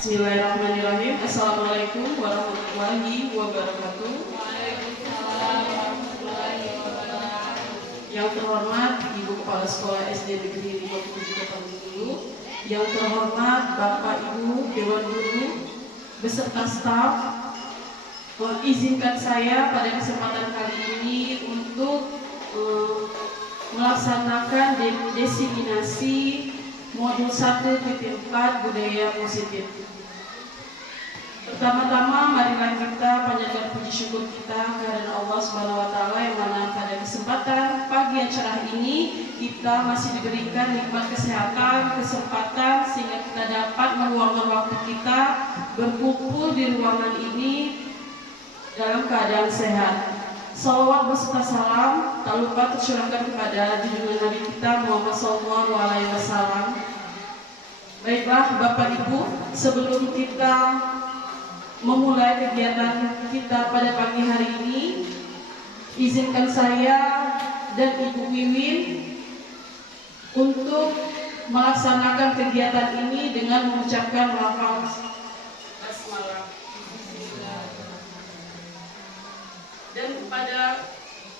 Bismillahirrahmanirrahim. Assalamualaikum warahmatullahi wabarakatuh. Yang terhormat Ibu Kepala Sekolah SD Negeri 57 Kota Bengkulu, yang terhormat Bapak Ibu Dewan Guru beserta staf, izinkan saya pada kesempatan kali ini untuk melaksanakan desiminasi modul 1.4 budaya positif. Pertama-tama marilah kita panjatkan puji syukur kita kehadirat Allah Subhanahu wa taala yang mana pada kesempatan pagi yang cerah ini kita masih diberikan nikmat kesehatan, kesempatan sehingga kita dapat meluangkan waktu kita berkumpul di ruangan ini dalam keadaan sehat. Salawat beserta salam tak lupa tercurahkan kepada junjungan Nabi kita Muhammad SAW. Baiklah Bapak Ibu, sebelum kita memulai kegiatan kita pada pagi hari ini, izinkan saya dan Ibu Wiwin untuk melaksanakan kegiatan ini dengan mengucapkan lafaz basmalah. Dan kepada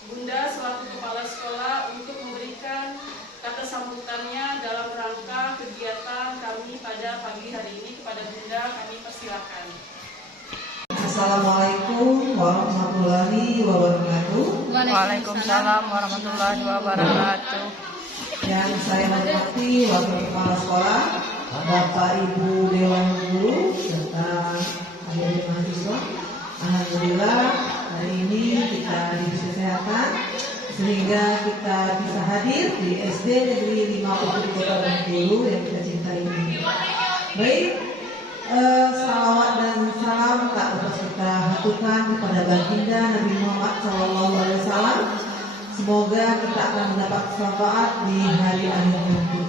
Bunda selaku Kepala Sekolah untuk memberikan kata sambutannya dalam rangka kegiatan kami pada pagi hari ini, kepada Bunda kami persilakan. Assalamualaikum warahmatullahi wabarakatuh. Waalaikumsalam warahmatullahi wabarakatuh. Yang saya hormati Wakil Kepala Sekolah, Bapak Ibu Dewan Guru serta adik-adik mahasiswa. Alhamdulillah hari ini kita diberi kesehatan sehingga kita bisa hadir di SD Negeri 57 Kota Bengkulu yang kita cintai ini. Baik. Salawat dan salam tak lupa kita haturkan kepada baginda Nabi Muhammad SAW. Semoga kita akan mendapat syafaat di hari akhir nanti.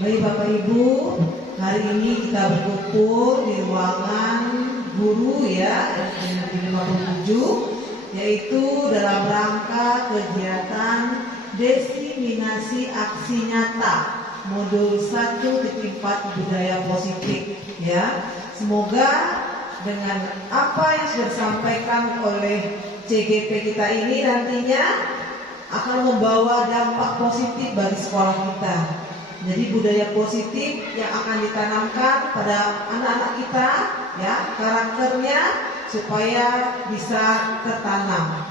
Baik Bapak Ibu, hari ini kita berkumpul di ruangan guru ya SD Negeri 57, yaitu dalam rangka kegiatan desiminasi aksi nyata modul 1.4 budaya positif ya. Semoga dengan apa yang sudah disampaikan oleh CGP kita ini nantinya akan membawa dampak positif bagi sekolah kita. Jadi budaya positif yang akan ditanamkan pada anak-anak kita ya, karakternya supaya bisa tertanam.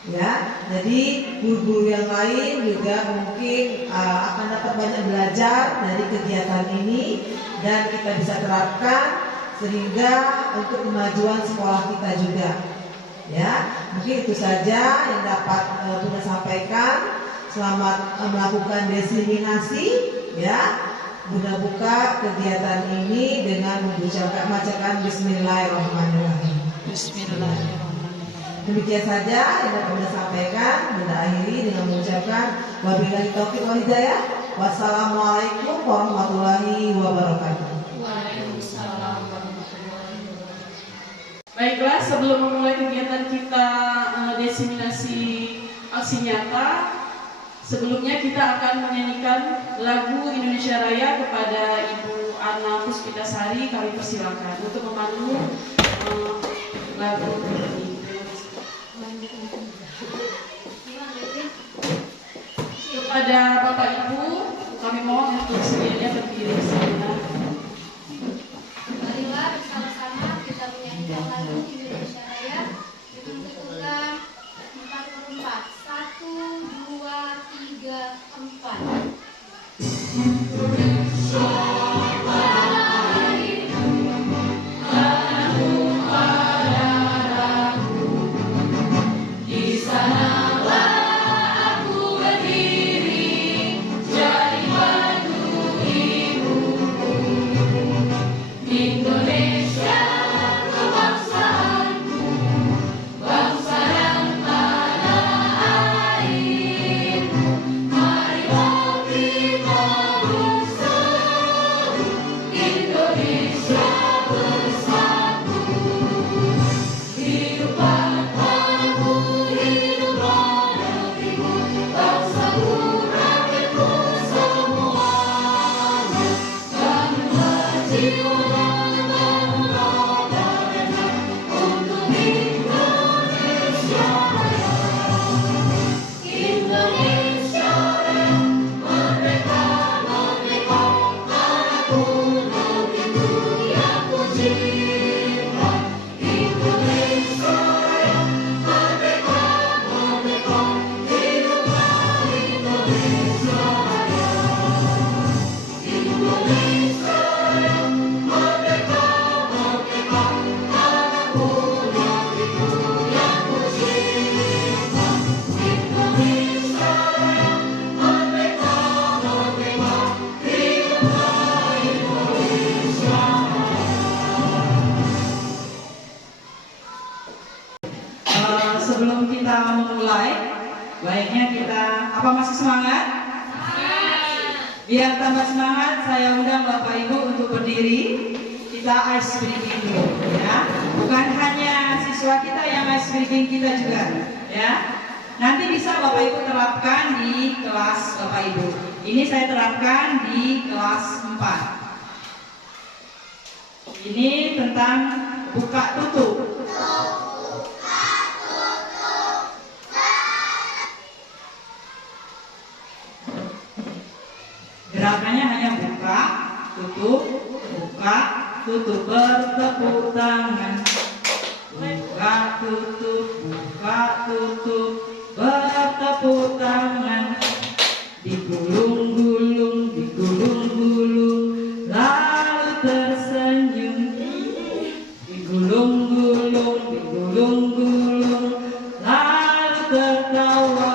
Ya, jadi guru-guru yang lain juga mungkin akan dapat banyak belajar dari kegiatan ini dan kita bisa terapkan sehingga untuk kemajuan sekolah kita juga. Ya, mungkin itu saja yang dapat Bunda sampaikan. Selamat melakukan desiminasi. Ya, Bunda buka kegiatan ini dengan membacakan Bismillahirrahmanirrahim. Bismillahirrahmanirrahim. Demikian saja yang dapat Bunda sampaikan. Bunda akhiri dengan mengucapkan wabillahi taufiq wal hidayah. Wassalamualaikum warahmatullahi wabarakatuh. Waalaikumsalam warahmatullahi wabarakatuh. Baiklah, sebelum memulai kegiatan kita desiminasi aksi nyata, sebelumnya kita akan menyanyikan lagu Indonesia Raya kepada Ibu Ana Puspitasari. Kami persilakan untuk memandu lagu ini. Kepada Bapak Ibu, kami mohon untuk sedianya berdiri bersama. Marilah bersama-sama kita menyanyikan lagu Indonesia Raya dituntut ulang 4/4. 1, 2, 3, 4. Jiwa Apa masih semangat? Biar tambah semangat, saya undang Bapak Ibu untuk berdiri. Kita ice breathing dulu, ya. Bukan hanya siswa kita yang ice breathing, kita juga, ya. Nanti bisa Bapak Ibu terapkan di kelas Bapak Ibu. Ini saya terapkan di kelas 4. Ini tentang buka tutup. Gerakannya hanya buka, tutup, buka, tutup, bertepuk tangan. Buka, tutup, bertepuk tangan. Digulung-gulung, lalu tersenyum. Digulung-gulung, lalu tertawa.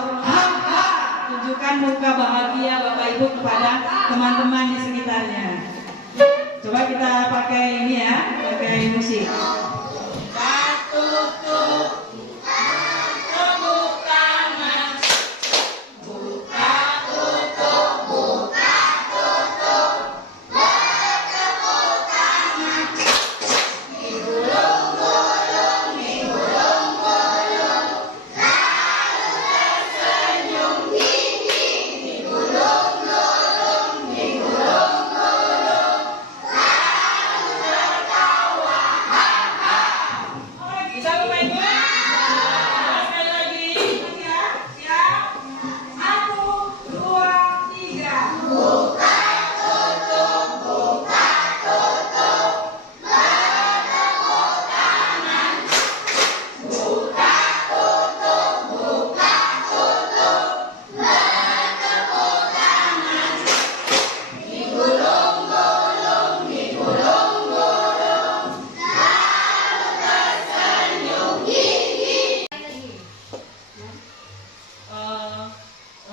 Tunjukkan muka bahagia Bapak Ibu kepada teman-teman di sekitarnya. Coba kita pakai ini ya, pakai musik.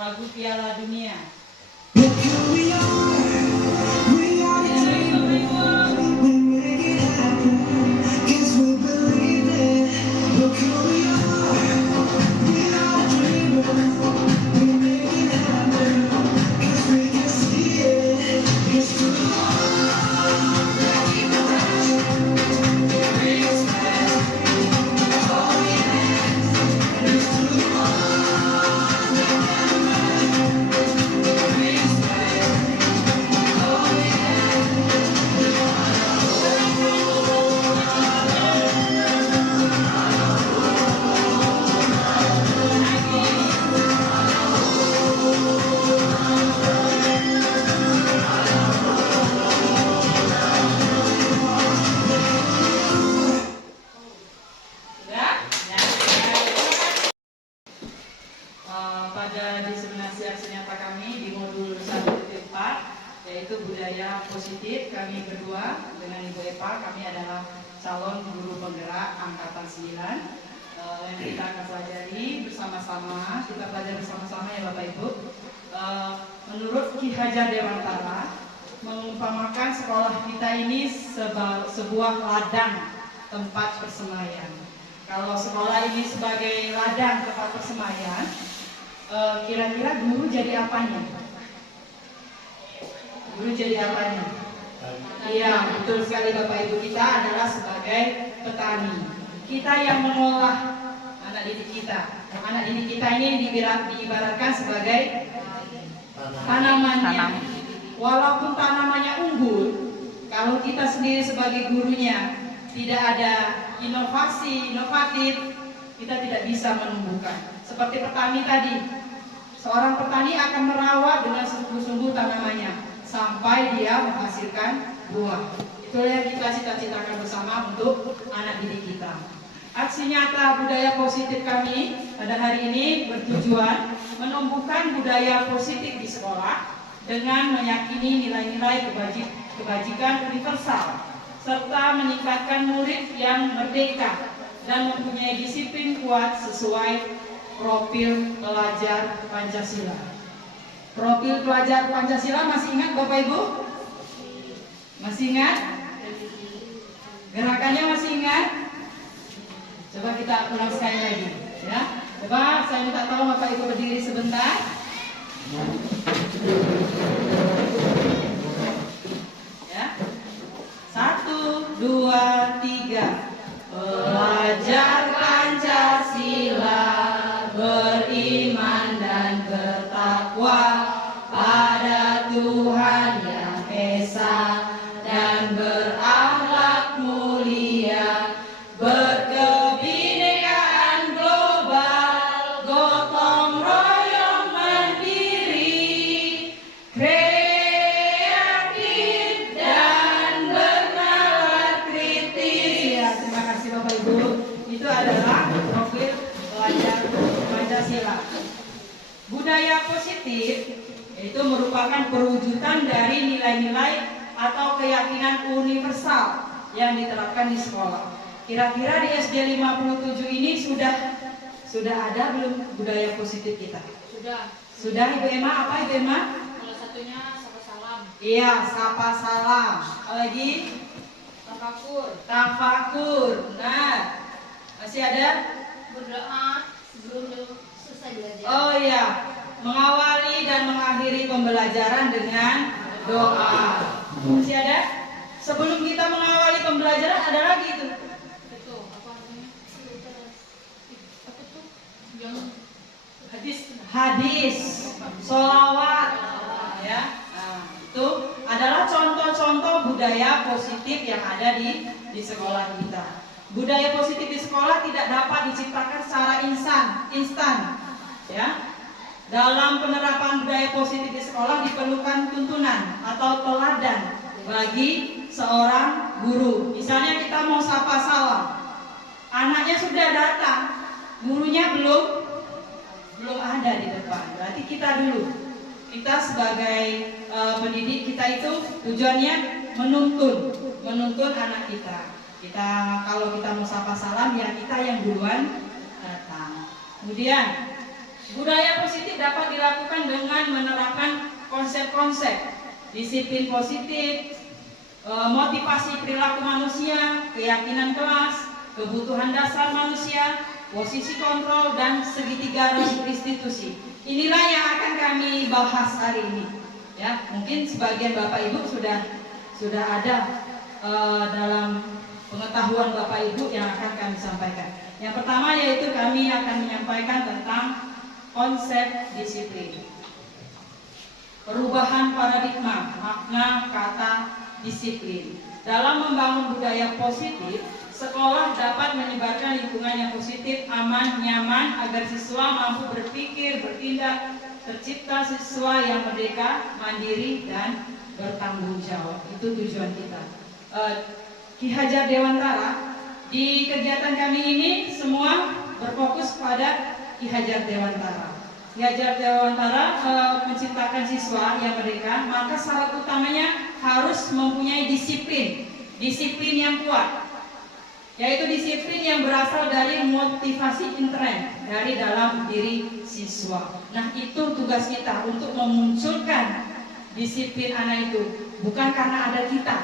Lagu Piala Dunia. Pada diseminasi aksi nyata kami di modul 1.4 yaitu budaya positif, kami berdua dengan Ibu Epa, kami adalah calon guru penggerak angkatan 9 yang kita akan pelajari bersama-sama, kita belajar bersama-sama ya Bapak Ibu. Menurut Ki Hajar Dewantara mengumpamakan sekolah kita ini sebuah ladang tempat persemaian. Kalau sekolah ini sebagai ladang tempat persemaian, kira-kira guru jadi apanya? Guru jadi apanya? Iya, betul sekali Bapak Ibu, kita adalah sebagai petani. Kita yang mengolah anak didik kita. Anak didik kita ini diibaratkan sebagai tanamannya. Walaupun tanamannya unggul, kalau kita sendiri sebagai gurunya tidak ada inovasi, inovatif, kita tidak bisa menumbuhkan. Seperti petani tadi, seorang petani akan merawat dengan sungguh-sungguh tanamannya sampai dia menghasilkan buah. Itulah yang kita cita-citakan bersama untuk anak didik kita. Aksi nyata budaya positif kami pada hari ini bertujuan menumbuhkan budaya positif di sekolah dengan meyakini nilai-nilai kebajikan universal serta meningkatkan murid yang merdeka dan mempunyai disiplin kuat sesuai profil pelajar Pancasila. Profil pelajar Pancasila masih ingat Bapak Ibu? Masih ingat? Gerakannya masih ingat? Coba kita ulang sekali lagi, ya. Coba saya minta tolong Bapak Ibu berdiri sebentar. Ya. 1, 2, 3. Belajar Pancasila, beriman dan bertakwa pada Tuhan yang Esa, dan berakhlak mulia, berkebinekaan global, gotong royong mandiri, kreatif dan bernalar kritis. Ya, terima kasih Bapak Ibu. Itu adalah profil pelajar Pancasila. Budaya positif itu merupakan perwujudan dari nilai-nilai atau keyakinan universal yang diterapkan di sekolah. Kira-kira di SD 57 ini sudah ada belum budaya positif kita? Sudah Ibu Emma, apa Ibu Emma? Salah satunya sapa salam, Iya, sapa salam. Apalagi tafakur. Nah, masih ada? Berdoa sebelum selesai belajar. Oh iya, mengawali dan mengakhiri pembelajaran dengan doa. Masih ada? Sebelum kita mengawali pembelajaran ada lagi itu. itu apa namanya? Apa tuh? Yang Hadis, sholawat, ya. Nah, itu adalah contoh-contoh budaya positif yang ada di sekolah kita. Budaya positif di sekolah tidak dapat diciptakan secara instan, ya. Dalam penerapan budaya positif di sekolah diperlukan tuntunan atau teladan bagi seorang guru. Misalnya kita mau sapa salam, anaknya sudah datang, gurunya belum ada di depan. Berarti kita sebagai pendidik kita itu tujuannya menuntun anak kita. Kalau kita mau sapa salam, ya kita yang duluan datang. Kemudian budaya positif dapat dilakukan dengan menerapkan konsep-konsep disiplin positif, motivasi perilaku manusia, keyakinan kelas, kebutuhan dasar manusia, posisi kontrol, dan segitiga restitusi. Inilah yang akan kami bahas hari ini. Ya, mungkin sebagian Bapak Ibu sudah ada dalam pengetahuan Bapak Ibu yang akan kami sampaikan. Yang pertama yaitu kami akan menyampaikan tentang konsep disiplin. Perubahan paradigma makna kata disiplin. Dalam membangun budaya positif, sekolah dapat menyebarkan lingkungan yang positif, aman, nyaman agar siswa mampu berpikir, bertindak, tercipta siswa yang merdeka, mandiri, dan bertanggung jawab. Itu tujuan kita. Ki Hajar Dewantara, di kegiatan kami ini semua berfokus pada Ki Hajar Dewantara. Ki Hajar Dewantara menciptakan siswa yang merdeka, maka syarat utamanya harus mempunyai disiplin yang kuat, yaitu disiplin yang berasal dari motivasi intern dari dalam diri siswa. Nah, itu tugas kita untuk memunculkan disiplin anak itu, bukan karena ada kita,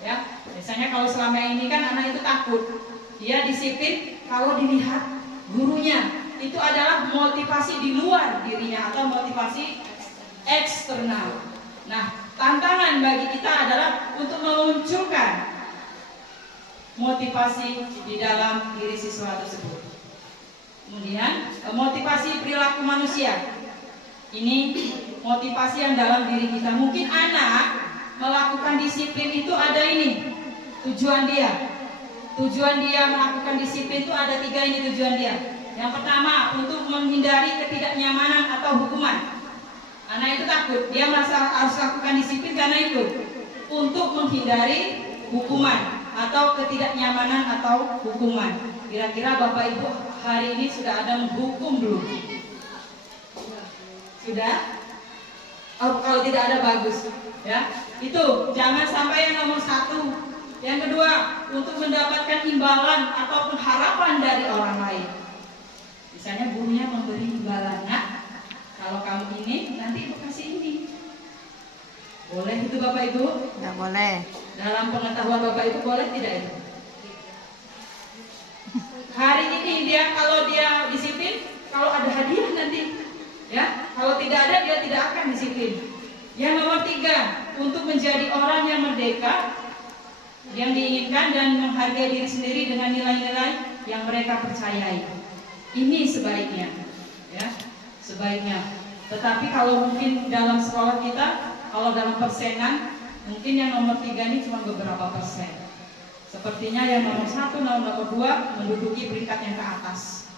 ya. Biasanya kalau selama ini kan anak itu takut, dia disiplin kalau dilihat gurunya. Itu adalah motivasi di luar dirinya atau motivasi eksternal. Nah, tantangan bagi kita adalah untuk memunculkan motivasi di dalam diri siswa tersebut. Kemudian motivasi perilaku manusia. Ini motivasi yang dalam diri kita. Mungkin anak melakukan disiplin itu ada ini tujuan dia. Tujuan dia melakukan disiplin itu ada 3 ini tujuan dia. Yang pertama, untuk menghindari ketidaknyamanan atau hukuman. Anak itu takut, dia merasa harus lakukan disiplin karena itu, untuk menghindari hukuman atau ketidaknyamanan atau hukuman. Kira-kira Bapak Ibu hari ini sudah ada menghukum belum? Sudah? Oh, kalau tidak ada bagus, ya. Itu jangan sampai yang nomor 1. Yang kedua, untuk mendapatkan imbalan ataupun harapan dari orang lain. Misalnya gurunya memberi imbalan, nah kalau kamu ini nanti ibu kasih ini. Boleh itu Bapak Ibu? nggak boleh. Dalam pengetahuan Bapak Ibu boleh tidak itu? Hari ini kalau dia disiplin, kalau ada hadiah nanti, ya Kalau tidak ada, dia tidak akan disiplin. Yang nomor 3, untuk menjadi orang yang merdeka, yang diinginkan dan menghargai diri sendiri dengan nilai-nilai yang mereka percayai. Ini sebaiknya, ya, sebaiknya. Tetapi kalau mungkin dalam sekolah kita, kalau dalam persenan, mungkin yang nomor 3 ini cuma beberapa persen. Sepertinya yang nomor 1, nomor 2 menduduki peringkat yang ke atas.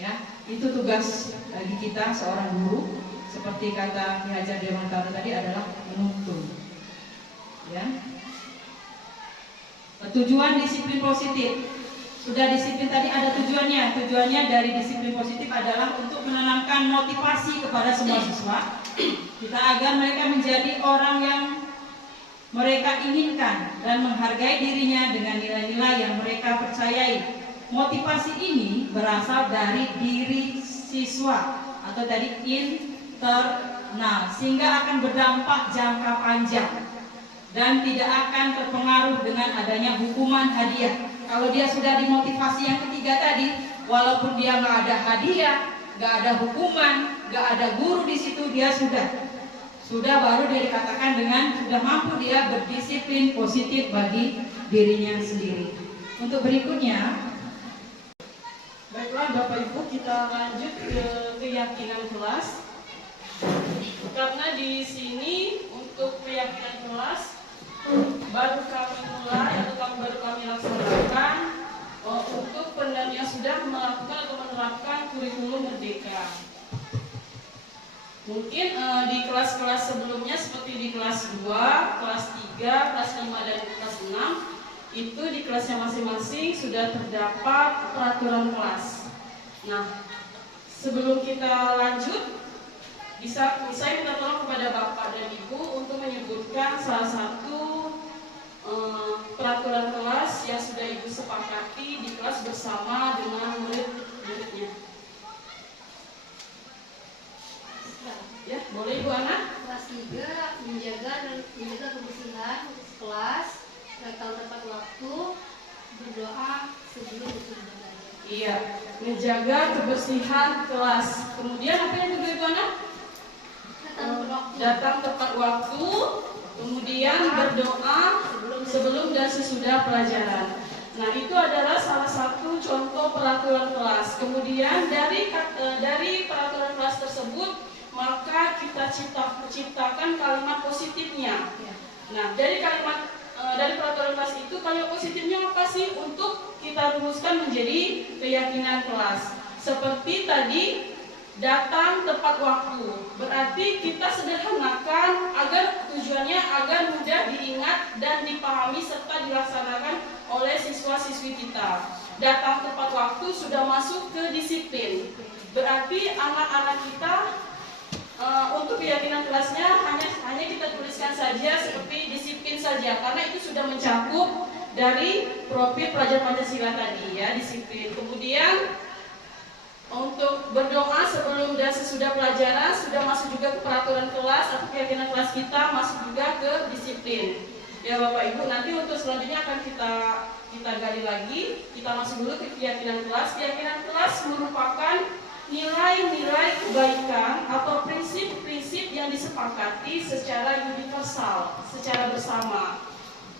Ya, itu tugas bagi kita seorang guru. Seperti kata Ki Hajar Dewantara tadi adalah menuntun. Ya. Tujuan disiplin positif. Sudah disiplin tadi ada tujuannya. Tujuannya dari disiplin positif adalah untuk menanamkan motivasi kepada semua siswa kita agar mereka menjadi orang yang mereka inginkan dan menghargai dirinya dengan nilai-nilai yang mereka percayai. Motivasi ini berasal dari diri siswa atau dari internal, sehingga akan berdampak jangka panjang dan tidak akan terpengaruh dengan adanya hukuman hadiah. Kalau dia sudah dimotivasi yang ketiga tadi, walaupun dia nggak ada hadiah, nggak ada hukuman, nggak ada guru di situ, dia sudah baru dia dikatakan dengan sudah mampu dia berdisiplin positif bagi dirinya sendiri. Untuk berikutnya, Baiklah Bapak Ibu, kita lanjut ke keyakinan kelas. Karena di sini untuk keyakinan kelas baru kami mulai atau baru kami laksanakan untuk pendan yang sudah melakukan atau menerapkan kurikulum merdeka. Mungkin di kelas-kelas sebelumnya seperti di kelas 2, kelas 3, kelas 5 dan kelas 6 itu di kelasnya masing-masing sudah terdapat peraturan kelas. Nah, sebelum kita lanjut, saya minta tolong kepada Bapak dan Ibu untuk menyebutkan salah satu peraturan kelas yang sudah Ibu sepakati di kelas bersama dengan murid-muridnya. Ya, boleh Ibu Ana? Kelas 3 menjaga kebersihan kelas, tahu tepat waktu, berdoa sebelum belajar. Iya, menjaga kebersihan kelas. Kemudian apa yang kedua Ibu Ana? Datang tepat waktu, kemudian berdoa sebelum dan sesudah pelajaran. Nah, itu adalah salah satu contoh peraturan kelas. Kemudian dari peraturan kelas tersebut, maka kita ciptakan kalimat positifnya. Nah, dari peraturan kelas itu, kalimat positifnya apa sih untuk kita rumuskan menjadi keyakinan kelas? Seperti tadi, datang tepat waktu. Berarti kita sederhanakan agar tujuannya agar mudah diingat dan dipahami serta dilaksanakan oleh siswa-siswi kita. Datang tepat waktu sudah masuk ke disiplin. Berarti anak-anak kita untuk keyakinan kelasnya hanya kita tuliskan saja seperti disiplin saja, karena itu sudah mencakup dari profil pelajar Pancasila tadi, ya, disiplin. Kemudian untuk berdoa sebelum dan sesudah pelajaran sudah masuk juga ke peraturan kelas atau keyakinan kelas kita, masuk juga ke disiplin. Ya Bapak Ibu, nanti untuk selanjutnya akan kita gali lagi. Kita masuk dulu ke keyakinan kelas. Keyakinan kelas merupakan nilai-nilai kebaikan atau prinsip-prinsip yang disepakati secara universal, secara bersama.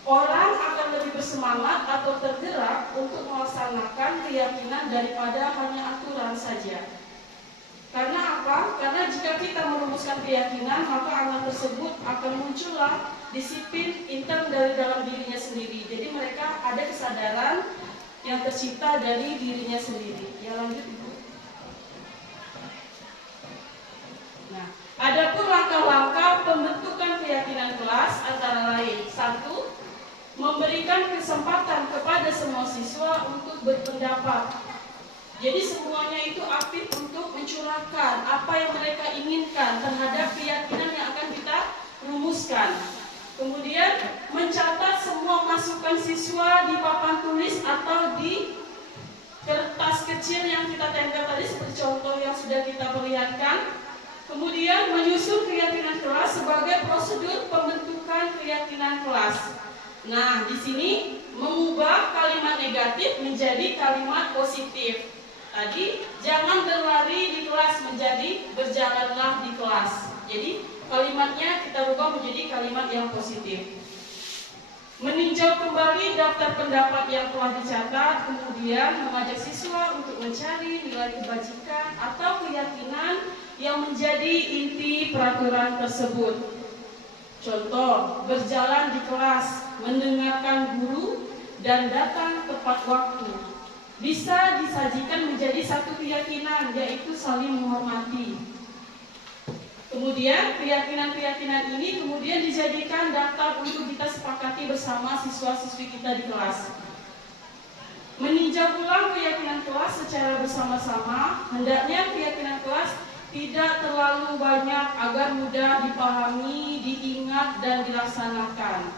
Orang akan lebih bersemangat atau tergerak untuk melaksanakan keyakinan daripada hanya aturan saja. Karena apa? Karena jika kita merumuskan keyakinan, maka anak tersebut akan muncullah disiplin intern dari dalam dirinya sendiri. Jadi mereka ada kesadaran yang tercipta dari dirinya sendiri. Ya, lanjut Ibu. Nah, adapun langkah-langkah pembentukan keyakinan kelas antara lain: 1. Memberikan kesempatan kepada semua siswa untuk berpendapat. Jadi semuanya itu aktif untuk mencurahkan apa yang mereka inginkan terhadap keyakinan yang akan kita rumuskan. Kemudian mencatat semua masukan siswa di papan tulis atau di kertas kecil yang kita tempel tadi seperti contoh yang sudah kita perlihatkan. Kemudian menyusun keyakinan kelas sebagai prosedur pembentukan keyakinan kelas. Nah, di sini mengubah kalimat negatif menjadi kalimat positif. Tadi jangan berlari di kelas menjadi berjalanlah di kelas. Jadi kalimatnya kita rubah menjadi kalimat yang positif. Meninjau kembali daftar pendapat yang telah dicatat, kemudian mengajak siswa untuk mencari nilai kebajikan atau keyakinan yang menjadi inti peraturan tersebut. Contoh, berjalan di kelas, mendengarkan guru, dan datang tepat waktu. Bisa disajikan menjadi satu keyakinan, yaitu saling menghormati. Kemudian keyakinan-keyakinan ini kemudian dijadikan daftar untuk kita sepakati bersama siswa-siswi kita di kelas. Meninjau ulang keyakinan kelas secara bersama-sama, hendaknya keyakinan kelas tidak terlalu banyak agar mudah dipahami, diingat, dan dilaksanakan.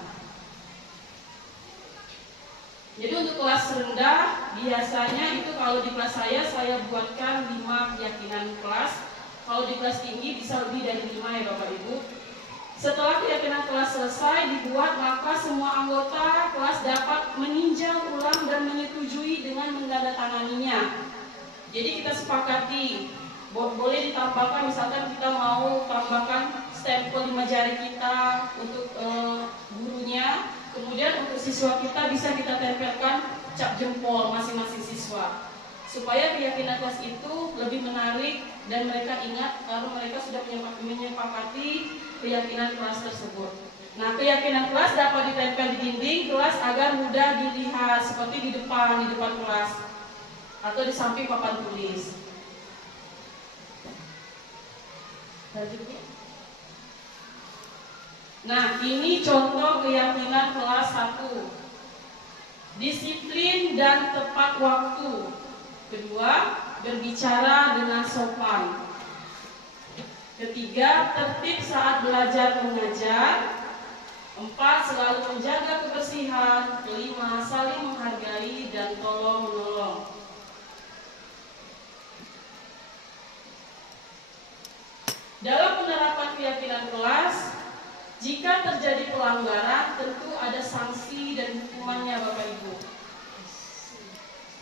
Jadi untuk kelas rendah, biasanya itu kalau di kelas saya buatkan 5 keyakinan kelas. Kalau di kelas tinggi bisa lebih dari 5 ya Bapak Ibu. Setelah keyakinan kelas selesai dibuat, maka semua anggota kelas dapat meninjau ulang dan menyetujui dengan menandatanganinya. Jadi kita sepakati, boleh ditambahkan, misalkan kita mau tambahkan stempel 5 jari kita untuk gurunya. Kemudian untuk siswa kita bisa kita tempelkan cap jempol masing-masing siswa, supaya keyakinan kelas itu lebih menarik dan mereka ingat karena mereka sudah menyepakati keyakinan kelas tersebut. Nah, keyakinan kelas dapat ditempel di dinding kelas agar mudah dilihat, seperti di depan kelas atau di samping papan tulis. Lanjut. Nah, ini contoh keyakinan kelas 1. Disiplin dan tepat waktu. Kedua, berbicara dengan sopan. Ketiga, tertib saat belajar mengajar. 4, selalu menjaga kebersihan. 5, saling menghargai dan tolong-menolong. Dalam penerapan keyakinan kelas, jika terjadi pelanggaran, tentu ada sanksi dan hukumannya Bapak Ibu.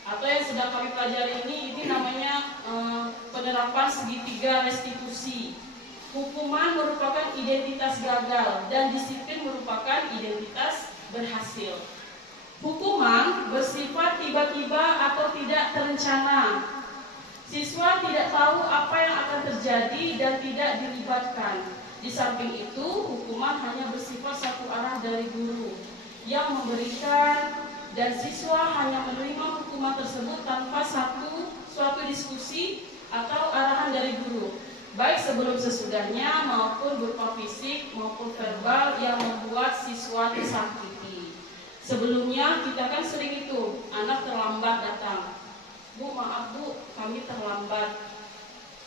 Atau yang sedang kami pelajari ini namanya penerapan segitiga restitusi. Hukuman merupakan identitas gagal dan disiplin merupakan identitas berhasil. Hukuman bersifat tiba-tiba atau tidak terencana. Siswa tidak tahu apa yang akan terjadi dan tidak dilibatkan. Di samping itu, hukuman hanya bersifat satu arah dari guru yang memberikan, dan siswa hanya menerima hukuman tersebut tanpa suatu diskusi atau arahan dari guru, baik sebelum sesudahnya maupun berupa fisik maupun verbal yang membuat siswa tersakiti. Sebelumnya kita kan sering itu, anak terlambat datang. Bu, maaf Bu, kami terlambat.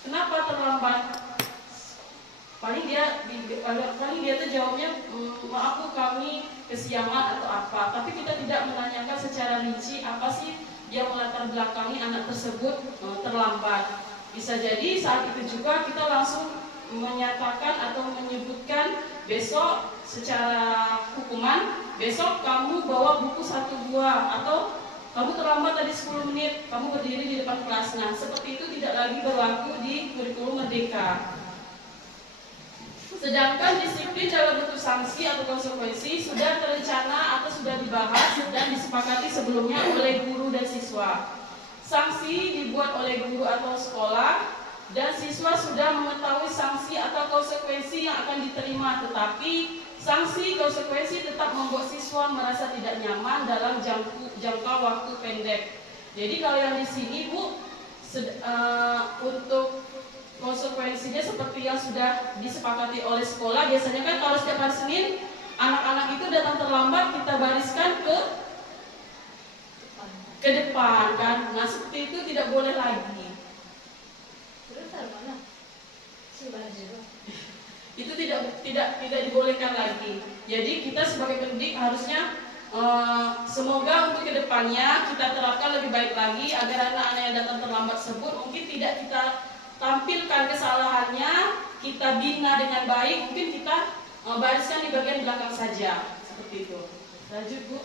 Kenapa terlambat? Paling dia tuh jawabnya, maaf Bu, kami kesiangan atau apa. Tapi kita tidak menanyakan secara rinci apa sih yang melatar belakangi anak tersebut terlambat. Bisa jadi saat itu juga kita langsung menyatakan atau menyebutkan besok secara hukuman, besok kamu bawa buku 1 buah, atau kamu terlambat tadi 10 menit, kamu berdiri di depan kelas. Nah, seperti itu tidak lagi berlaku di kurikulum Merdeka. Sedangkan disiplin dalam bentuk sanksi atau konsekuensi sudah terencana atau sudah dibahas dan disepakati sebelumnya oleh guru dan siswa. Sanksi dibuat oleh guru atau sekolah dan siswa sudah mengetahui sanksi atau konsekuensi yang akan diterima, tetapi sanksi konsekuensi tetap membuat siswa merasa tidak nyaman dalam jangka waktu pendek. Jadi kalau yang di sini Bu, untuk konsekuensinya seperti yang sudah disepakati oleh sekolah. Biasanya kan kalau setiap hari Senin anak-anak itu datang terlambat, kita bariskan ke depan kan. Nah, seperti itu tidak boleh lagi. Terus mana? Itu tidak dibolehkan lagi. Jadi kita sebagai pendidik harusnya semoga untuk kedepannya kita terapkan lebih baik lagi agar anak-anak yang datang terlambat tersebut mungkin tidak kita tampilkan kesalahannya, kita bina dengan baik, mungkin kita bariskan di bagian belakang saja, seperti itu. Lanjut Bu.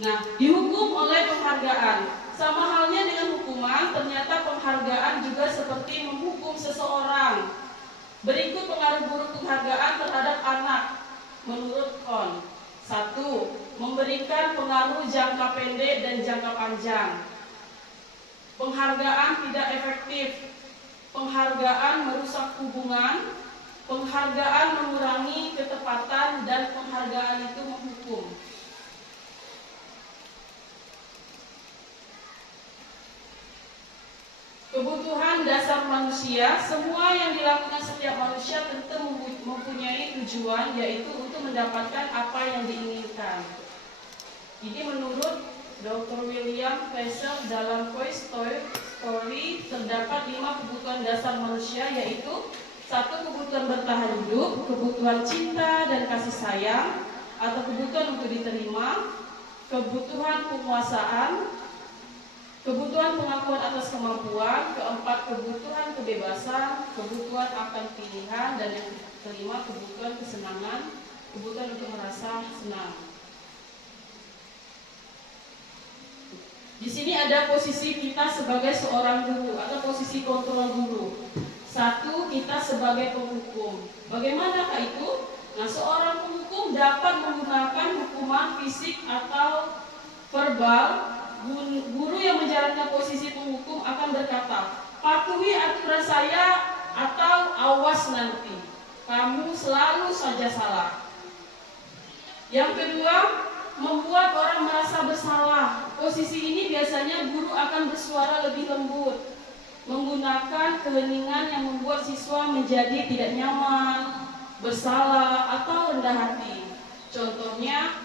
Nah, dihukum oleh penghargaan. Sama halnya dengan hukuman, ternyata penghargaan juga seperti menghukum seseorang. Berikut pengaruh buruk penghargaan terhadap anak menurut Kohn. 1. Memberikan pengaruh jangka pendek dan jangka panjang. Penghargaan tidak efektif. Penghargaan merusak hubungan. Penghargaan mengurangi ketepatan dan penghargaan itu menghukum. Kebutuhan dasar manusia, semua yang dilakukan setiap manusia tentu mempunyai tujuan, yaitu untuk mendapatkan apa yang diinginkan. Ini menurut Dr. William Kaiser dalam Toy Story terdapat 5 kebutuhan dasar manusia, yaitu 1. Kebutuhan bertahan hidup, kebutuhan cinta dan kasih sayang atau kebutuhan untuk diterima, kebutuhan penguasaan, kebutuhan pengakuan atas kemampuan, keempat kebutuhan kebebasan, kebutuhan akan pilihan, dan yang kelima kebutuhan kesenangan, kebutuhan untuk merasa senang. Di sini ada posisi kita sebagai seorang guru atau posisi kontrol guru. 1. Kita sebagai penghukum. Bagaimanakah itu? Nah, seorang penghukum dapat menggunakan hukuman fisik atau verbal. Guru yang menjalankan posisi penghukum akan berkata, patuhi aturan saya atau awas nanti, kamu selalu saja salah. Yang kedua, membuat orang merasa bersalah. Posisi ini biasanya guru akan bersuara lebih lembut, menggunakan keheningan yang membuat siswa menjadi tidak nyaman, bersalah, atau rendah hati. Contohnya,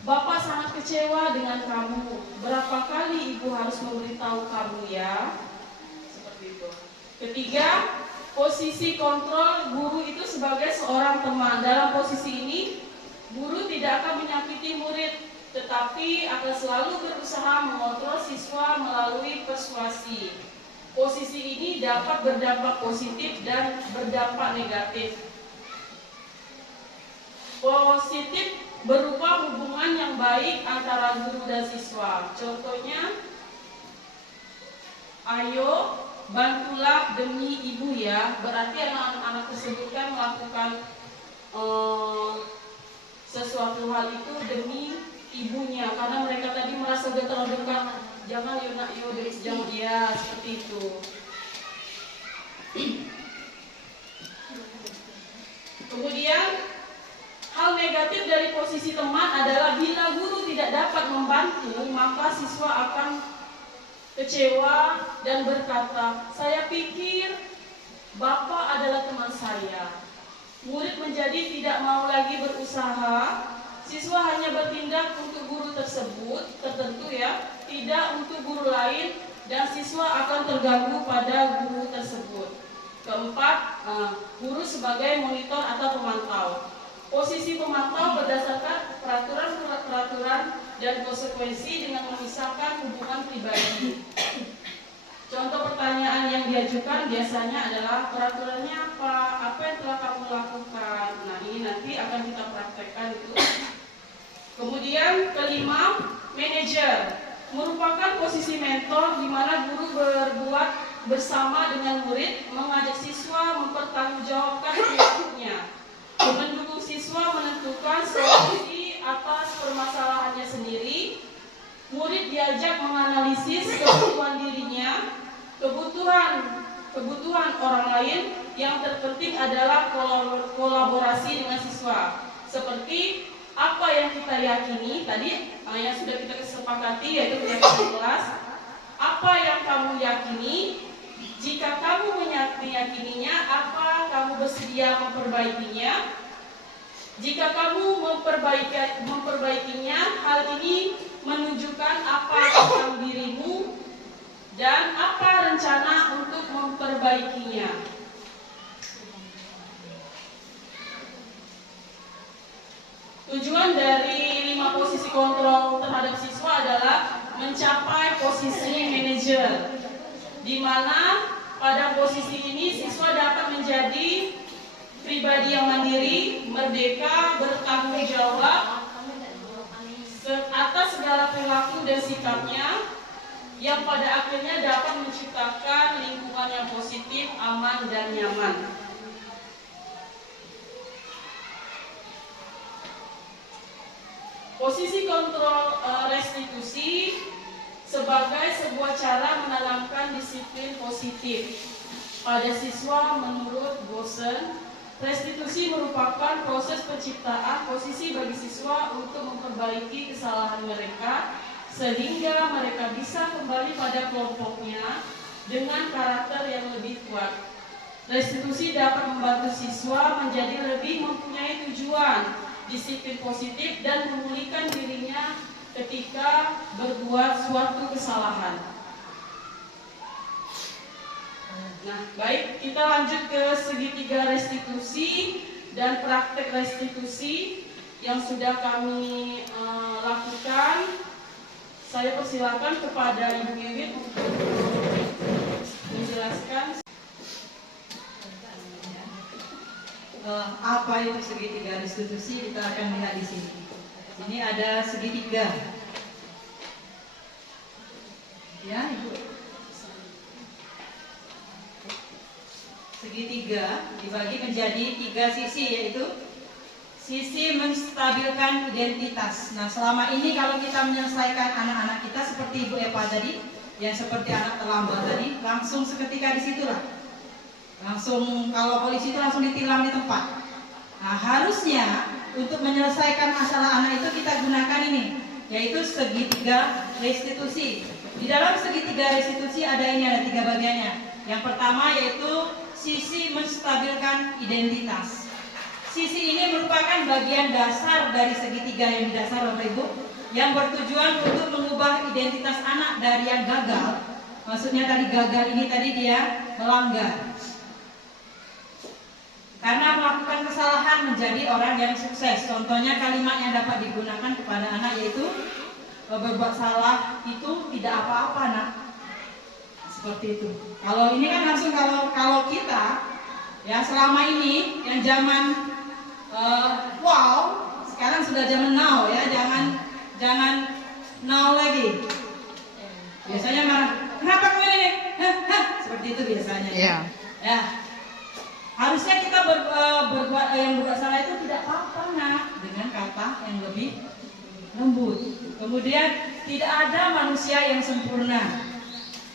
Bapak sangat kecewa dengan kamu. Berapa kali ibu harus memberitahu kamu ya? Seperti itu. Ketiga, posisi kontrol guru itu sebagai seorang teman. Dalam posisi ini, guru tidak akan menyakiti murid, tetapi akan selalu berusaha mengontrol siswa melalui persuasi. Posisi ini dapat berdampak positif dan berdampak negatif. Positif berupa hubungan yang baik antara guru dan siswa. Contohnya, ayo bantulah demi ibu ya. Berarti anak-anak tersebut kan melakukan sesuatu hal itu demi ibunya, karena mereka tadi merasa sudah terlalu dekat. Jangan yo nak yo, jangan ya, seperti itu. Kemudian hal negatif dari posisi teman adalah bila guru tidak dapat membantu, maka siswa akan kecewa dan berkata, saya pikir Bapak adalah teman saya. Murid menjadi tidak mau lagi berusaha, siswa hanya bertindak untuk guru tersebut, tertentu ya, tidak untuk guru lain, dan siswa akan terganggu pada guru tersebut. Keempat, guru sebagai monitor atau pemantau. Posisi pemantau berdasarkan peraturan dan konsekuensi dengan memisahkan hubungan pribadi. Contoh pertanyaan yang diajukan biasanya adalah peraturannya apa? Apa yang telah kamu lakukan? Nah, ini nanti akan kita praktekkan itu. Kemudian kelima, manajer merupakan posisi mentor di mana guru berbuat bersama dengan murid, mengajak siswa mempertanggungjawabkan perilakunya, mendukung siswa menentukan solusi atas permasalahannya sendiri. Murid diajak menganalisis kebutuhan dirinya, kebutuhan orang lain. Yang terpenting adalah kolaborasi dengan siswa. Seperti apa yang kita yakini tadi, yang sudah kita sepakati, yaitu keyakinan kelas. Apa yang kamu yakini? Jika kamu meyakininya, apa kamu bersedia memperbaikinya? Jika kamu memperbaikinya, hal ini menunjukkan apa tentang dirimu dan apa rencana untuk memperbaikinya. Tujuan dari 5 posisi kontrol terhadap siswa adalah mencapai posisi manajer, di mana pada posisi ini siswa dapat menjadi pribadi yang mandiri, merdeka, bertanggung jawab atas segala perilaku dan sikapnya yang pada akhirnya dapat menciptakan lingkungan yang positif, aman, dan nyaman. Posisi kontrol restitusi sebagai sebuah cara menanamkan disiplin positif pada siswa. Menurut Bosen, restitusi merupakan proses penciptaan posisi bagi siswa untuk memperbaiki kesalahan mereka sehingga mereka bisa kembali pada kelompoknya dengan karakter yang lebih kuat. Restitusi dapat membantu siswa menjadi lebih mempunyai tujuan, disiplin positif, dan memulihkan dirinya ketika berbuat suatu kesalahan. Nah, baik, kita lanjut ke segitiga restitusi dan praktek restitusi yang sudah kami lakukan. Saya persilakan kepada Ibu Wiwit untuk menjelaskan apa itu segitiga restitusi. Kita akan lihat di sini. Ini ada segitiga, ya Ibu. Segitiga dibagi menjadi 3 sisi, yaitu sisi menstabilkan identitas. Nah, selama ini kalau kita menyelesaikan anak-anak kita seperti Ibu Eva tadi, yang seperti anak terlambat tadi, langsung seketika di situlah. Langsung kalau polisi itu langsung ditilang di tempat. Nah, harusnya untuk menyelesaikan masalah anak itu kita gunakan ini, yaitu segitiga restitusi. Di dalam segitiga restitusi ada 3 bagiannya. Yang pertama yaitu sisi menstabilkan identitas. Sisi ini merupakan bagian dasar dari segitiga yang didasar Bapak Ibu, yang bertujuan untuk mengubah identitas anak dari yang gagal. Maksudnya tadi gagal ini tadi dia melanggar, karena melakukan kesalahan menjadi orang yang sukses. Contohnya kalimat yang dapat digunakan kepada anak yaitu berbuat salah itu tidak apa-apa nak. Seperti itu. Kalau ini kan langsung kalau kita ya selama ini yang zaman wow, sekarang sudah zaman now ya, jangan now lagi. Biasanya marah, kenapa kamu ini? Seperti itu biasanya. Iya. Ya. Harusnya kita berbuat yang berbuat salah itu tidak apa-apa nak, dengan kata yang lebih lembut. Kemudian tidak ada manusia yang sempurna.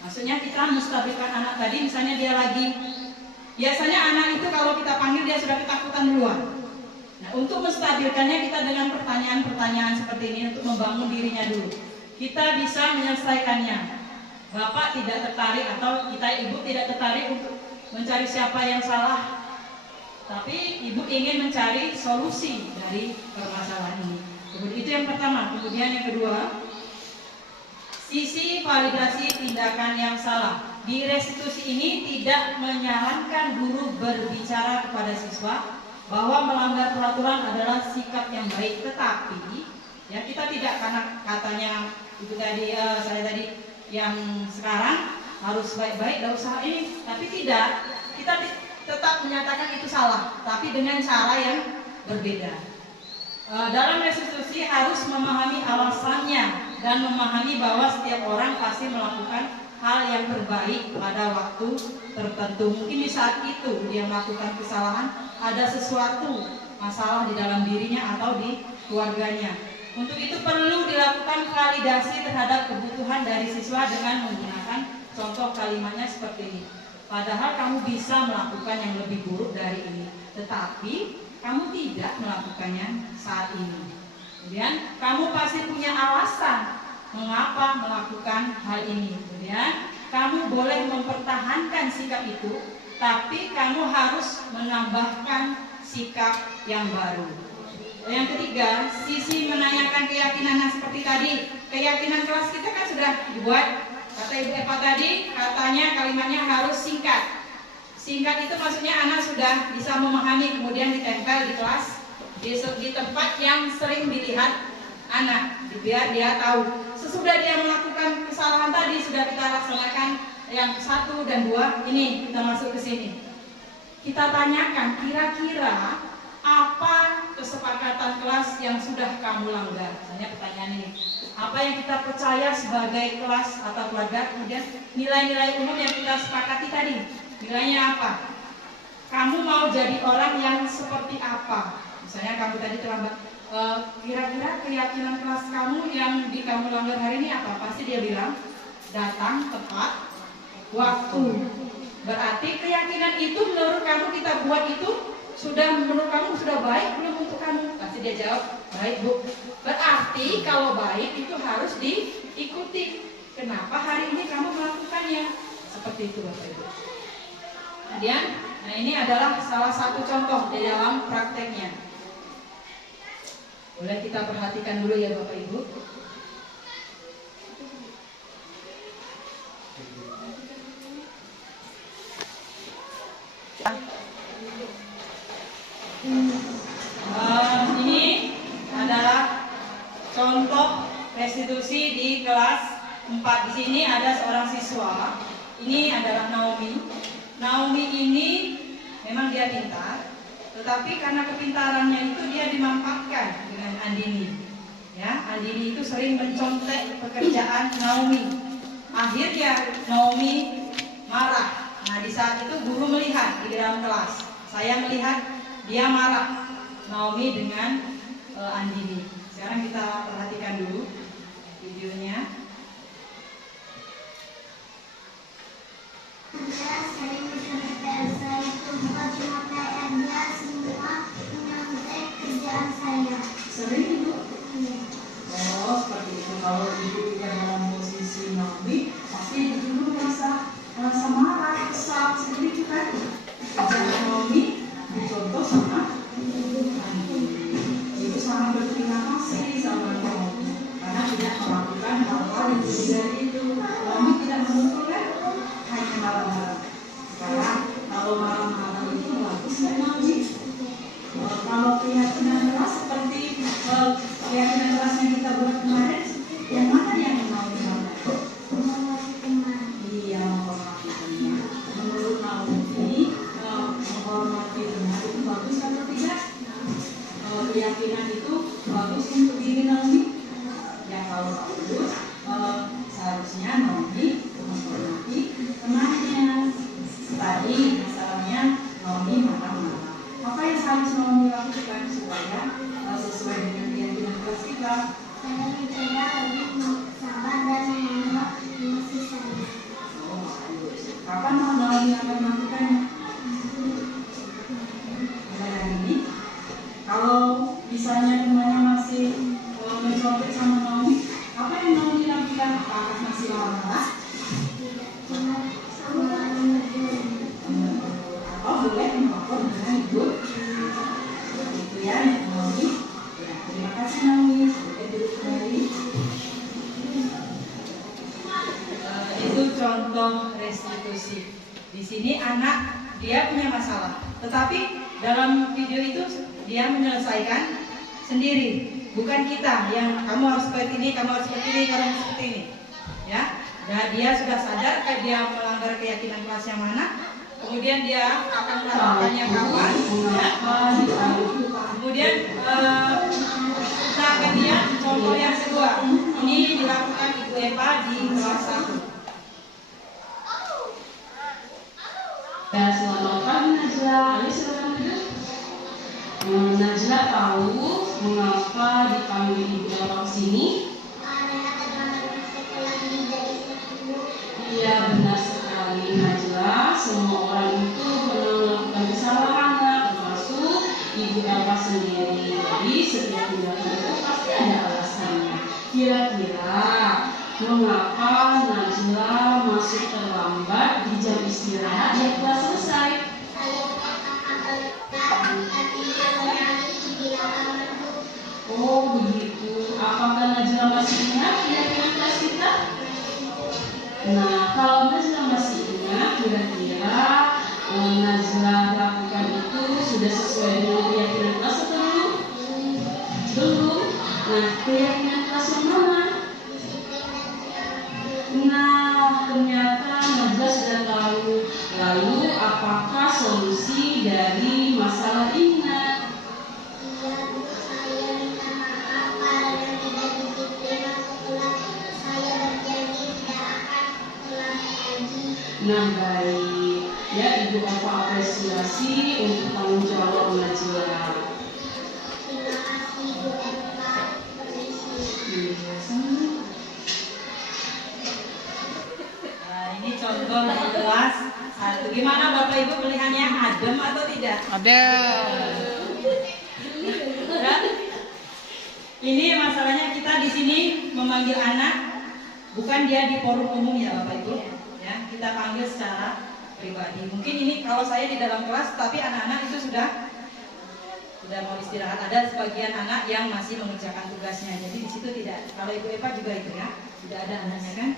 Maksudnya kita menstabilkan anak tadi, misalnya dia lagi, biasanya anak itu kalau kita panggil dia sudah ketakutan duluan. Nah, untuk menstabilkannya kita dengan pertanyaan-pertanyaan seperti ini untuk membangun dirinya dulu. Kita bisa menyelesaikannya. Bapak tidak tertarik atau kita ibu tidak tertarik untuk mencari siapa yang salah, tapi ibu ingin mencari solusi dari permasalahan ini. Kemudian itu yang pertama. Kemudian yang kedua, sisi validasi tindakan yang salah. Di restitusi ini tidak menyarankan guru berbicara kepada siswa bahwa melanggar peraturan adalah sikap yang baik, tetapi ya kita tidak, karena katanya itu tadi saya tadi yang sekarang harus baik-baik, tidak usah ini, tapi tidak, kita tetap menyatakan itu salah, tapi dengan cara yang berbeda. Dalam restitusi harus memahami alasannya dan memahami bahwa setiap orang pasti melakukan hal yang terbaik pada waktu tertentu. Mungkin di saat itu dia melakukan kesalahan, ada sesuatu masalah di dalam dirinya atau di keluarganya. Untuk itu perlu dilakukan validasi terhadap kebutuhan dari siswa dengan menggunakan contoh kalimatnya seperti ini. Padahal kamu bisa melakukan yang lebih buruk dari ini, tetapi kamu tidak melakukannya saat ini. Kemudian kamu pasti punya alasan mengapa melakukan hal ini. Kemudian kamu boleh mempertahankan sikap itu, tapi kamu harus menambahkan sikap yang baru. Yang ketiga, sisi menanyakan keyakinan. Nah, seperti tadi, keyakinan kelas kita kan sudah dibuat. Kata Ibu Eva tadi, katanya kalimatnya harus singkat. Singkat itu maksudnya anak sudah bisa memahami, kemudian ditempel di kelas, di tempat yang sering dilihat anak, biar dia tahu. Sesudah dia melakukan kesalahan tadi, sudah kita laksanakan yang 1 dan 2, ini kita masuk ke sini. Kita tanyakan kira-kira apa kesepakatan kelas yang sudah kamu langgar. Misalnya pertanyaan ini, apa yang kita percaya sebagai kelas atau keluarga, kemudian nilai-nilai umum yang kita sepakati tadi. Nilainya apa? Kamu mau jadi orang yang seperti apa? Misalnya kamu tadi terlambat, kira-kira keyakinan kelas kamu yang kamu langgar hari ini apa? Pasti dia bilang datang tepat waktu. Berarti keyakinan itu menurut kamu kita buat itu menurut kamu sudah baik belum untuk kamu? Pasti dia jawab baik, Bu. Berarti kalau baik itu harus diikuti. Kenapa hari ini kamu melakukannya? Seperti itu Bapak Ibu. Kemudian, nah ini adalah salah satu contoh di dalam prakteknya. Boleh kita perhatikan dulu ya Bapak Ibu. Ini adalah contoh restitusi di kelas 4. Di sini ada seorang siswa. Ini adalah Naomi. Naomi ini memang dia pintar, tetapi karena kepintarannya itu dia dimanfaatkan dengan Andini. Ya, Andini itu sering mencontek pekerjaan Naomi. Akhirnya Naomi marah. Nah, di saat itu guru melihat di dalam kelas. Saya melihat dia marah Naomi dengan Andini. Sekarang kita perhatikan dulu videonya. Anda sering berkata saya itu bukan cuma kayak dia semua menyontek kerjaan saya. Sering itu? Oh, seperti itu. Kalau ibu juga dalam posisi Naomi, pasti ibu dulu merasa marah, kesal, seperti itu kan? Kerjaan Naomi dicontoh sama ibu sangat berterima kasih sama Naomi karena tidak melakukan hal-hal yang lebih dari itu. Naomi tidak mengumpulkan hanya malam-malam. Sekarang kalau malam-malam itu bagus kan Naomi? Kalau keyakinan keras seperti keyakinan keras yang kita buat kemarin, yang mana yang Naomi mau? Iya, menghormati teman. Menurut Naomi, menghormati teman itu bagus atau tidak? Keyakinan itu bagus untuk diri Naomi? Ya kalau bagus, seharusnya Naomi menghormati temannya. Tadi masalahnya Naomi marah-marah. Apa yang harus Naomi lakukan supaya sesuai dengan keyakinan kelas kita? Saya mencoba lebih sabar dan menolak emosi saya. Oh, bagus. Kapan Naomi akan melakukannya? Mulai hari ini. Kalau misalnya temannya masih mencontek sama Naomi, apa yang Naomi lakukan? Apakah masih marah? Oh, boleh melapor dengan ibu. Itu ya, Naomi. Ya, terima kasih Naomi. Sampai duduk kembali. Itu contoh restitusi. Di sini anak dia punya masalah, tetapi dalam video itu dia menyelesaikan sendiri, bukan kita yang kamu harus seperti ini, kamu harus seperti ini, kamu harus seperti ini. Ya, nah dia sudah sadar kayak dia melanggar keyakinan kelas yang mana, kemudian dia akan melakukannya kapan, ya. Kemudian kita akan lihat contoh yang kedua. Ini dilakukan Ibu Eva di kelas 1. Ya, selamat pagi Najla. Ayo silakan duduk. Najla tahu mengapa dipanggil Ibu Eva ke sini? Iya, benar sekali Najla. Semua orang itu pernah melakukan kesalahan, termasuk Ibu Eva sendiri. Jadi setiap tindakan itu pasti ada alasannya. Kira-kira mengapa Najla masuk terlambat di jam istirahat yang telah selesai? Oh begitu. Apakah Najla masih ingat keyakinan kelas kita? Nah, kalau Najla masih ingat, kira-kira Najla lakukan itu sudah sesuai dengan keyakinan kelas atau belum? Belum. Nah, keyakinan kelas yang mana? Nah, ternyata Najla sudah tahu. Lalu, apakah solusi dari masalah ini? Nah baik, ya Ibu Bapak apresiasi untuk tanggung jawab pengajian. Terima kasih Bu Eva. Permisi. Nah, ini contoh di kelas 1. Gimana Bapak Ibu pilihannya, adem atau tidak? Ada. Ya? Ini masalahnya kita di sini memanggil anak, bukan dia di forum umum ya Bapak Ibu. Ya, kita panggil secara pribadi. Mungkin ini kalau saya di dalam kelas, tapi anak-anak itu sudah mau istirahat. Ada sebagian anak yang masih mengerjakan tugasnya. Jadi di situ tidak. Kalau Ibu Eva juga itu ya, tidak ada anaknya kan?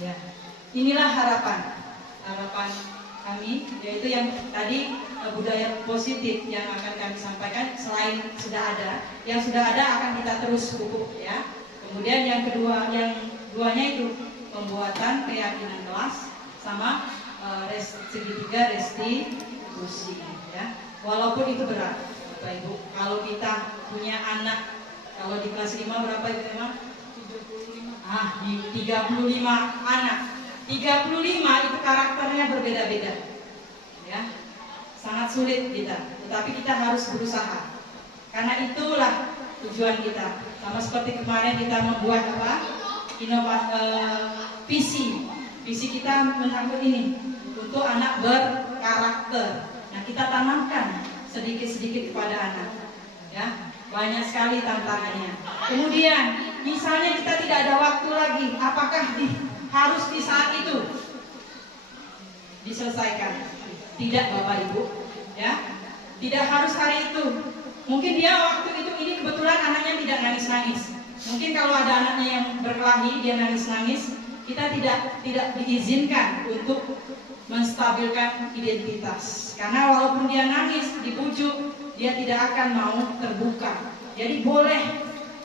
Ya. Inilah harapan kami, yaitu yang tadi budaya positif yang akan kami sampaikan. Selain yang sudah ada akan kita terus pupuk ya. Kemudian yang duanya itu pembuatan keyakinan kelas sama segitiga restitusi ya. Walaupun itu berat Bapak Ibu. Kalau kita punya anak, kalau di kelas 5 berapa Ibu Emang? 35. 35 anak. 35 itu karakternya berbeda-beda. Ya. Sangat sulit kita, tetapi kita harus berusaha. Karena itulah tujuan kita. Sama seperti kemarin kita membuat visi kita menyangkut ini untuk anak berkarakter. Nah, kita tanamkan sedikit-sedikit kepada anak. Ya, banyak sekali tantangannya. Kemudian, misalnya kita tidak ada waktu lagi, apakah harus di saat itu diselesaikan? Tidak Bapak Ibu, ya. Tidak harus hari itu. Mungkin dia waktu itu ini kebetulan anaknya tidak nangis-nangis. Mungkin kalau ada anaknya yang berkelahi, dia nangis-nangis, kita tidak diizinkan untuk menstabilkan identitas. Karena walaupun dia nangis, dibujuk, dia tidak akan mau terbuka. Jadi boleh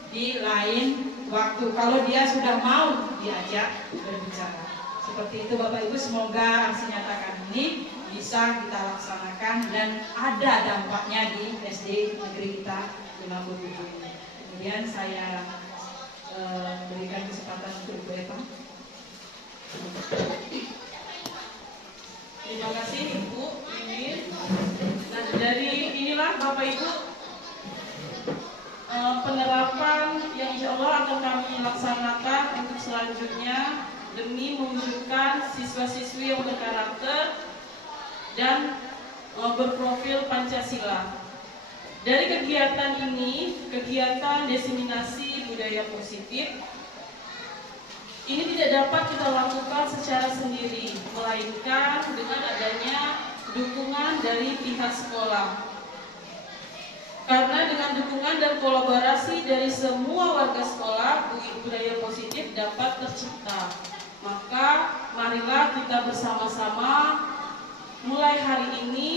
di lain waktu kalau dia sudah mau diajak berbicara. Seperti itu Bapak Ibu, semoga aksi nyatakan ini bisa kita laksanakan dan ada dampaknya di SD negeri kita 57 ini. Kemudian saya berikan kesempatan untuk Ibu Eva. Terima kasih Ibu Mimin. Nah dari inilah Bapak Ibu penerapan yang insya Allah akan kami laksanakan untuk selanjutnya demi mewujudkan siswa-siswi yang berkarakter dan berprofil Pancasila. Dari kegiatan ini, kegiatan diseminasi budaya positif, ini tidak dapat kita lakukan secara sendiri, melainkan dengan adanya dukungan dari pihak sekolah. Karena dengan dukungan dan kolaborasi dari semua warga sekolah, budaya positif dapat tercipta. Maka marilah kita bersama-sama mulai hari ini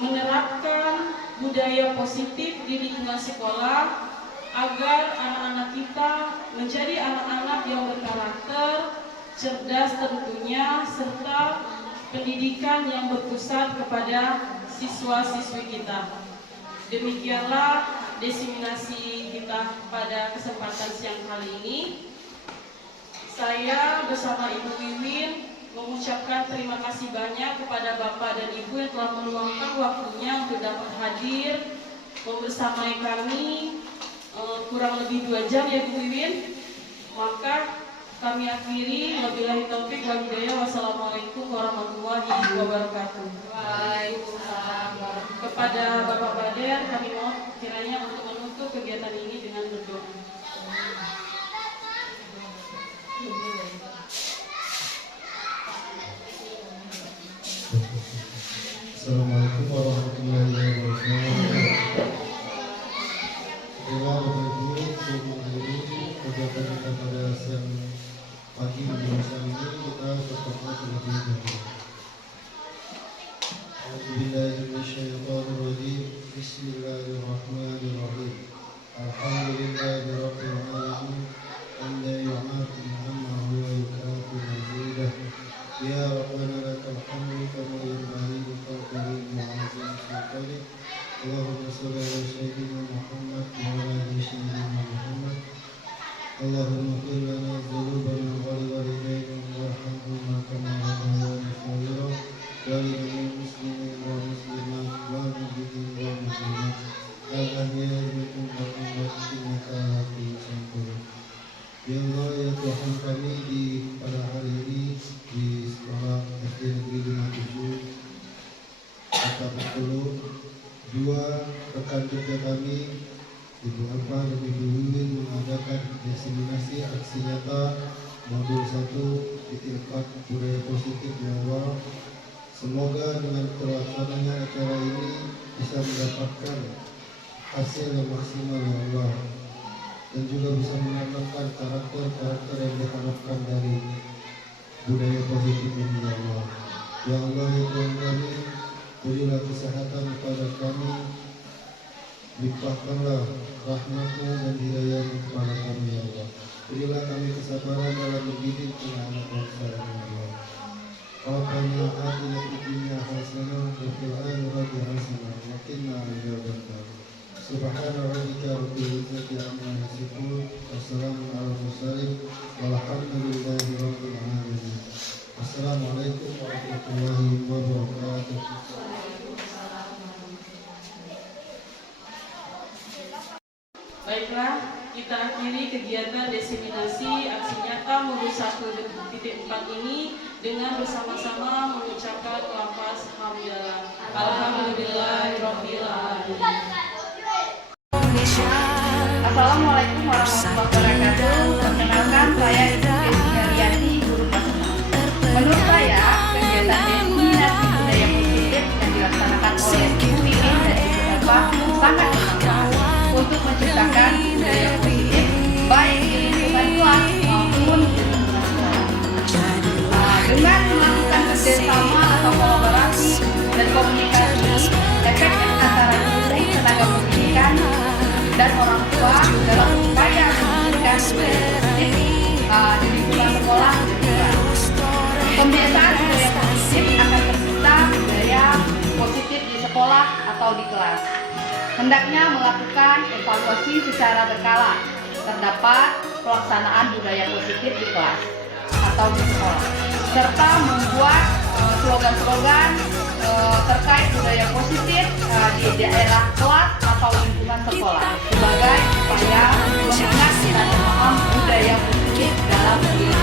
menerapkan budaya positif di lingkungan sekolah agar anak-anak kita menjadi anak-anak yang berkarakter, cerdas tentunya, serta pendidikan yang berpusat kepada siswa-siswi kita. Demikianlah diseminasi kita pada kesempatan siang kali ini. Saya bersama Ibu Wiwin mengucapkan terima kasih banyak kepada Bapak dan Ibu yang telah meluangkan waktunya untuk dapat hadir membersamai kami kurang lebih 2 jam ya Bu Wiwin. Maka kami akhiri, wabillahi taufik wal hidayah. Wassalamualaikum warahmatullahi wabarakatuh. Waalaikumsalam. Kepada Bapak Bader kami mohon kiranya untuk menutup kegiatan ini dengan berdoa. Assalamualaikum warahmatullahi wabarakatuh. Bapak Ibu, kegiatan kita pada siang pagi siang ini kita bertemu terlebih dahulu. A'udzubillahiminasyaitonirrajim. Bismillahirrahmanirrahim. Alhamdulillahirabbil alamin. Hamdan yu'ati ni'amahu wa yukafi mazidah. Ya Rabbana lakal hamdu kama yanbaghi li fadlika wa 'azimi sultanik. Allahumma shalli ala sayyidina Muhammad wa ala ali sayyidina Muhammad. Allahumma ighfir lana dhunubana wa li walidayna warhamhuma kama Ibu Alfa lebih dulu mengadakan diseminasi aksi nyata modul 1.4 budaya positif yang awal. Semoga dengan terlaksananya acara ini bisa mendapatkan hasil yang maksimal ya Allah, dan juga bisa menanamkan karakter-karakter yang diharapkan dari budaya positif ini ya Allah. Ya Allah ya Tuhan kami, berilah kesehatan kepada kami, limpahkanlah rahmat-Mu dan hidayah-Mu kepada kami ya Allah. Berilah kami kesabaran dalam mendidik anak bangsa ya Allah. Rabbana atina fid dunya hasanah wa fil akhirati hasanah wa qina adzabannar. Subhana rabbika rabbil izzati amma yasifun wa salamun alal mursalin walhamdulillahi rabbil alamin. Assalamualaikum warahmatullahi wabarakatuh. Baiklah, kita akhiri kegiatan diseminasi aksi nyata modul 1.4 ini dengan bersama-sama mengucapkan lafaz hamdalah. Alhamdulillahirabbil alamin. Assalamualaikum warahmatullahi wabarakatuh. Perkenalkan, saya Ibu Heriati, guru pramuka. Menurut saya, kegiatan diseminasi budaya positif yang dilaksanakan oleh Ibu Mimin dan Ibu Eva sangat bermanfaat untuk menciptakan budaya positif baik di lingkungan kelas maupun di lingkungan sekolah. Dengan melakukan kerjasama atau kolaborasi dan komunikasi efektif antara guru, tenaga pendidikan, dan orang tua dalam upaya memberikan budaya positif di lingkungan sekolah dan kelas. Pembiasaan budaya positif akan tercipta budaya positif di sekolah atau di kelas. Hendaknya melakukan evaluasi secara berkala terdapat pelaksanaan budaya positif di kelas atau di sekolah, serta membuat slogan-slogan terkait budaya positif di daerah kelas atau lingkungan sekolah sebagai upaya mengingat dan memaham budaya positif dalam diri